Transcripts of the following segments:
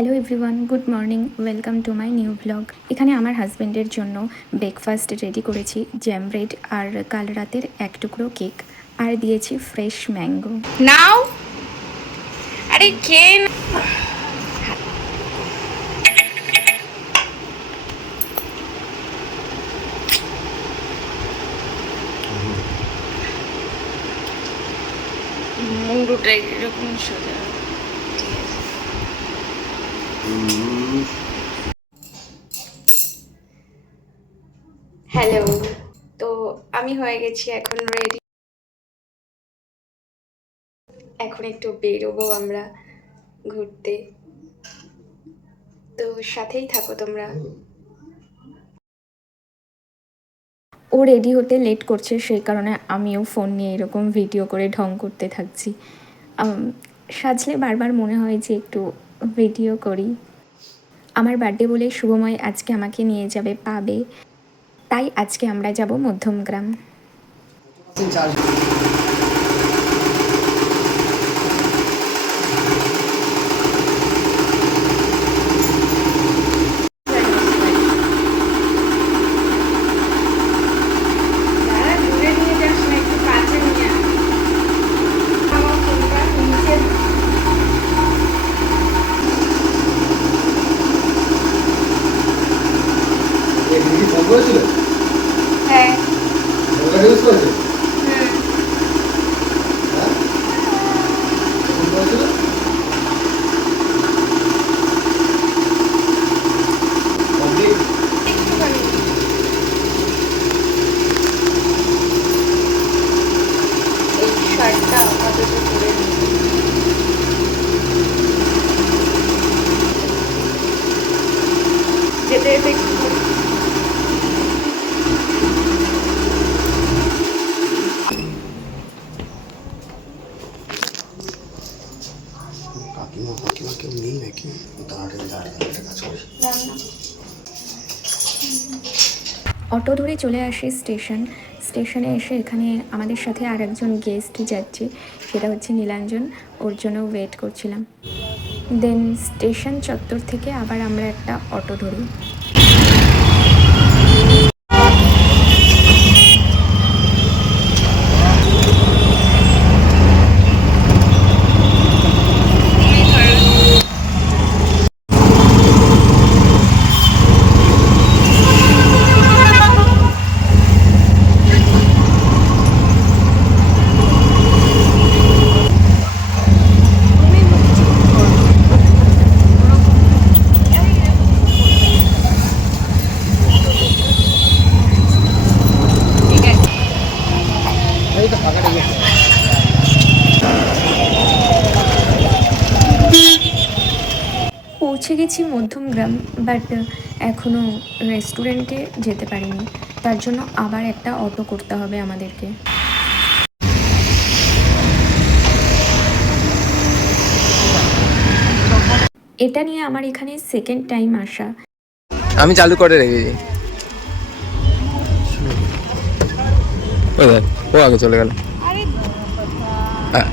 Hello everyone, good morning, welcome to my new blog. এখানে আমার হাজব্যান্ডের জন্য ব্রেকফাস্ট রেডি করেছি, জ্যাম ব্রেড আর কাল রাতের এক টুকরো কেক, আর দিয়েছি ফ্রেশ ম্যাঙ্গো। নাও আরে কে মুন্ডুটা এরকম সোজা। হ্যালো, তো আমি হয়ে গেছি এখন রেডি। এখন একটু বেরোবো আমরা ঘুরতে, তো সাথেই থাকো তোমরা। ও রেডি হতে লেট করছে, সেই কারণে আমিও ফোন নিয়ে এরকম ভিডিও করে ঢং করতে থাকছি। সাজলে বারবার মনে হয় যে একটু ভিডিও করি। আমার বার্থডে বলে শুভময় আজকে আমাকে নিয়ে যাবে পাবে, তাই আজকে আমরা যাব মধ্যমগ্রাম। দূরে নিয়ে যাস না, একটু কাছে নিয়ে আয়। আমার ফোনটা নিচে হ্যাঁ একটুখানি এই শার্টটা আপাতত পরে নিই। যেতে যেতে একটু কাকিমা কেউ নেই নাকি? তাড়াতাড়ি কাজ করি। রান্না অটো ধরে চলে আসি স্টেশনে এসে এখানে আমাদের সাথে আর একজন গেস্ট যাচ্ছে, সেটা হচ্ছে নীলাঞ্জন। ওর জন্য ওয়েট করছিলাম। দেন স্টেশন চত্বর থেকে আবার আমরা একটা অটো ধরি। পৌঁছে গেছি মধ্যমগ্রাম, বাট এখনও রেস্টুরেন্টে যেতে পারিনি। তার জন্য আবার একটা অটো করতে হবে আমাদেরকে। এটা নিয়ে আমার এখানে সেকেন্ড টাইম আসা। আমি চালু করে রেখেছি। ও আগে চলে গেল। হ্যাঁ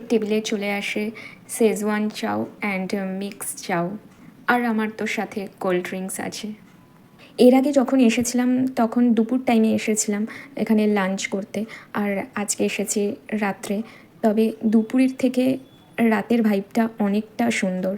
আমাদের টেবিলে চলে আসে শেজওয়ান চাও অ্যান্ড মিক্স চাও, আর আমার তো সাথে কোল্ড ড্রিঙ্কস আছে। এর আগে যখন এসেছিলাম তখন দুপুর টাইমে এসেছিলাম এখানে লাঞ্চ করতে, আর আজকে এসেছি রাত্রে। তবে দুপুরের থেকে রাতের ভাইবটা অনেকটা সুন্দর।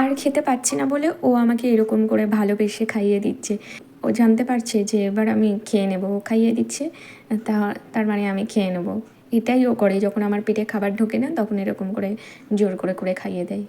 আর খেতে পাচ্ছি না বলে ও আমাকে এরকম করে ভালোবেসে খাইয়ে দিচ্ছে। ও জানতে পারছে যে এবার আমি খেয়ে নেব, ও খাইয়ে দিচ্ছে, তার মানে আমি খেয়ে নেব। এটাই ও করে, যখন আমার পেটে খাবার ঢোকে না তখন এরকম করে জোর করে করে খাইয়ে দেয়।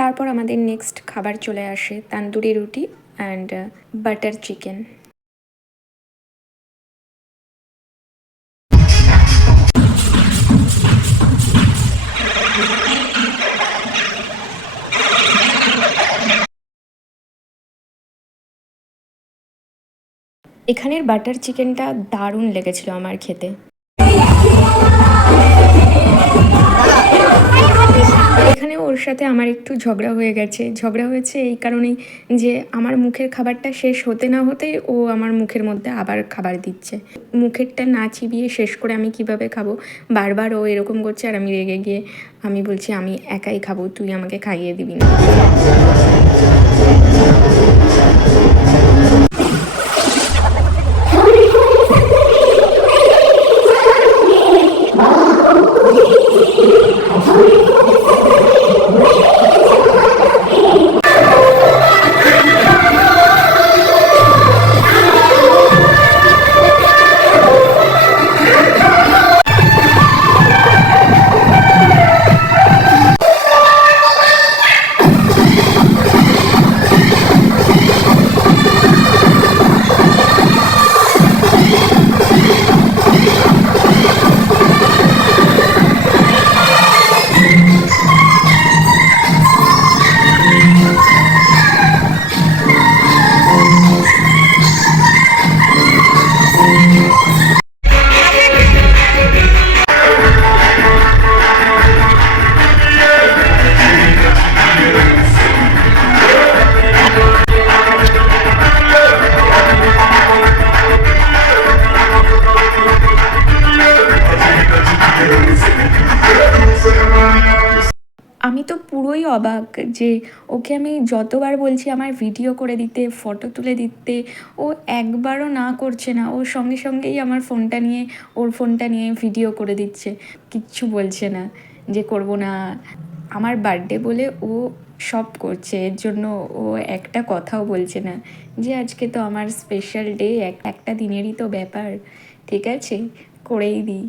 তারপর আমাদের নেক্সট খাবার চলে আসে তান্দুরি রুটি অ্যান্ড বাটার চিকেন। এখানের বাটার চিকেনটা দারুণ লেগেছিল আমার খেতে। এখানে ওর সাথে আমার একটু ঝগড়া হয়ে গেছে। ঝগড়া হয়েছে এই কারণেই যে আমার মুখের খাবারটা শেষ হতে না হতেই ও আমার মুখের মধ্যে আবার খাবার দিচ্ছে। মুখেরটা না চিবিয়ে শেষ করে আমি কিভাবে খাবো, বারবার ও এরকম করছে। আর আমি রেগে গিয়ে আমি বলছি আমি একাই খাবো, তুই আমাকে খাইয়ে দিবি না। আমি তো পুরোই অবাক যে ওকে আমি যতবার বলছি আমার ভিডিও করে দিতে, ফটো তুলে দিতে, ও একবারও না করছে না। ওর সঙ্গে সঙ্গেই আমার ফোনটা নিয়ে, ওর ফোনটা নিয়ে ভিডিও করে দিচ্ছে, কিচ্ছু বলছে না যে করব না। আমার বার্থডে বলে ও সব করছে, এর জন্য ও একটা কথাও বলছে না যে আজকে তো আমার স্পেশাল ডে, একটা দিনেরই তো ব্যাপার, ঠিক আছে করেই দিই।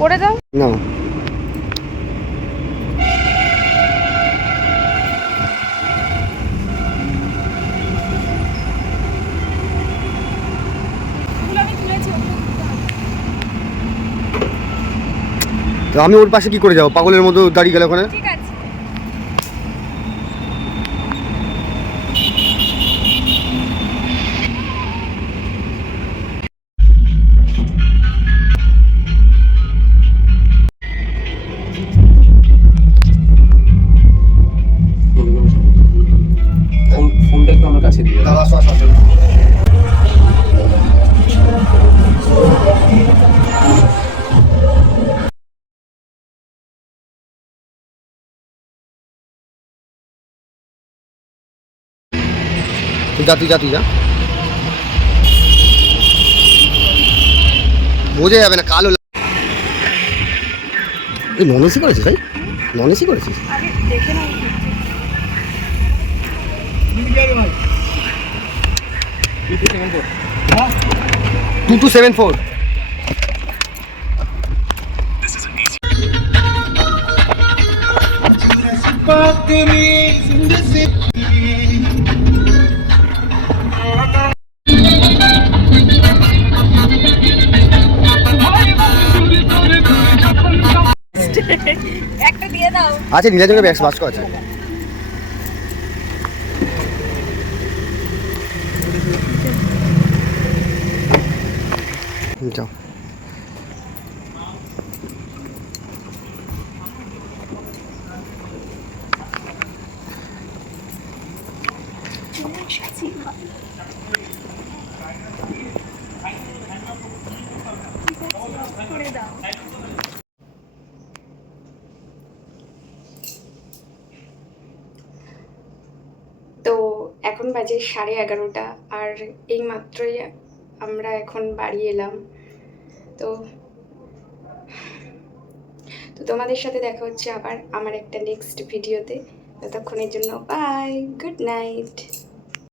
করে দাও। না তো আমি ওর পাশে কি করে যাবো, পাগলের মতো দাঁড়িয়ে গেল ওখানে। ঠিক আছে। ফোনটা একটু আমার কাছে দিয়ে দাও। তুই যা বোঝা যাবে না কালো এই নন এসি করেছিস ভাই, নন এসি করেছিস? আরে দেখে নাও। 2274 একটা দিয়ে দাও। আছে নীলাচলের ব্যাস বাস্ক আছে। যাও করে দাও। তো এখন বাজে 11:30 আর এই মাত্রই আমরা এখন বাড়ি এলাম। তো তো তোমাদের সাথে দেখা হচ্ছে আবার আমার একটা নেক্সট ভিডিওতে। ততক্ষণের জন্য বাই, গুড নাইট।